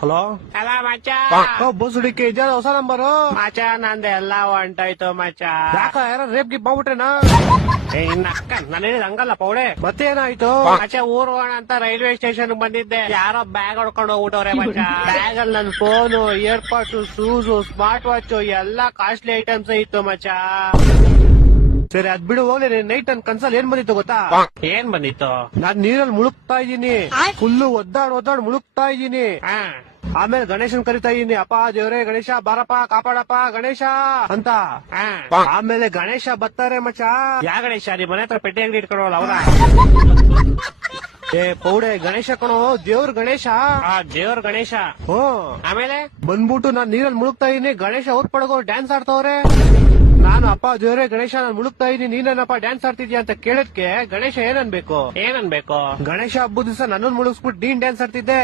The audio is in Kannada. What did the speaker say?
ಹಲೋ ಅಲ್ಲ ಮಚ್ಚ ಬಸ್ಸುಡಿಕೆ ಇದ್ಯಾವ ಹೊಸ ನಂಬರು ಮಚ್ಚ ನಂದೆಲ್ಲ ಹೊಂಟೋಯ್ತು ಮಚ್ಚ. ಯಾಕ ಯಾರ ರೇಪ್ ಗಿಪ್ ಮಾಡ್ಬಿಟ್ರೇನಾ? ಅಕ್ಕ ನಾನು ಹೇಳಿದ ಹಂಗಲ್ಲ ಪೌಡೆ. ಮತ್ತೇನಾಯ್ತು? ಮಚ್ಚ ಊರ್ ಹೋಗೋಣ ಅಂತ ರೈಲ್ವೆ ಸ್ಟೇಷನ್ ಬಂದಿದ್ದೆ, ಯಾರೋ ಬ್ಯಾಗ್ ಹೊಡ್ಕೊಂಡು ಹೋಗ್ಬಿಟ್ಟವ್ರೆ ಮಚ್ಚ. ಬ್ಯಾಗ್ ಅಲ್ಲಿ ನನ್ ಫೋನು, ಇಯರ್ಪಾಡ್ಸ್, ಶೂಸ್, ಸ್ಮಾರ್ಟ್ ವಾಚ್ ಎಲ್ಲಾ ಕಾಸ್ಟ್ಲಿ ಐಟಮ್ಸ್ ಇತ್ತು ಮಚ್ಚ. ಸರಿ ಅದ್ ಬಿಡು, ಹೋಗ್ಲಿ. ನೈಟ್ ನನ್ ಕನ್ಸಲ್ಲಿ ಏನ್ ಬಂದಿತ್ತು ಗೊತ್ತಾ? ಏನ್ ಬಂದಿತ್ತು? ನಾನ್ ನೀರಲ್ಲಿ ಮುಳುಗ್ತಾ ಇದ್ದೀನಿ, ಫುಲ್ಲು ಒದ್ದಾಡ್ ಮುಳುಗ್ತಾ ಇದ್ದೀನಿ. ಆಮೇಲೆ ಗಣೇಶನ್ ಕರಿತಾ ಇದೀನಿ, ಅಪ್ಪ ದೇವ್ರೇ ಗಣೇಶ ಬಾರಪ್ಪ ಕಾಪಾಡಪ್ಪ ಗಣೇಶ ಅಂತ. ಆಮೇಲೆ ಗಣೇಶ ಬರ್ತಾರೆ ಮಚ್ಚ. ಯಾ ಗಣೇಶ? ನಿಮ್ ಮನೆ ಹತ್ರ ಪೆಟ್ಟಿ ಅಂಗಡಿ ಇಟ್ಕೊಳ್ಳೋಲ್ಲ ಅವ್ರ? ಏ ಪೌಡೆ, ಗಣೇಶ ಕಣೋ, ದೇವ್ರ ಗಣೇಶ. ದೇವ್ರ ಗಣೇಶ. ಆಮೇಲೆ ಬಂದ್ಬಿಟ್ಟು ನಾನ್ ನೀರಲ್ಲಿ ಮುಳುಗ್ತಾ ಇದೀನಿ, ಗಣೇಶ ಔಟ್ ಪಡಗೋ ಡ್ಯಾನ್ಸ್ ಆಡ್ತವ್ರೆ. ನಾನು ಅಪ್ಪ ದೇವ್ರೇ ಗಣೇಶ ನಾನ್ ಮುಳುಗ್ತಾ ಇದೀನಿ, ನೀನೇನಪ್ಪ ಡ್ಯಾನ್ಸ್ ಆಡ್ತಿದ್ಯಾ ಅಂತ ಕೇಳದ್ಕೆ ಗಣೇಶ ಏನನ್ಬೇಕು? ಏನನ್ಬೇಕು? ಗಣೇಶ ಹಬ್ಬದ ದಿವಸ ನನ್ನನ್ನು ಮುಳುಗಿಸ್ಬಿಟ್ಟು ನೀನ್ ಡ್ಯಾನ್ಸ್ ಆಡ್ತಿದ್ದೆ.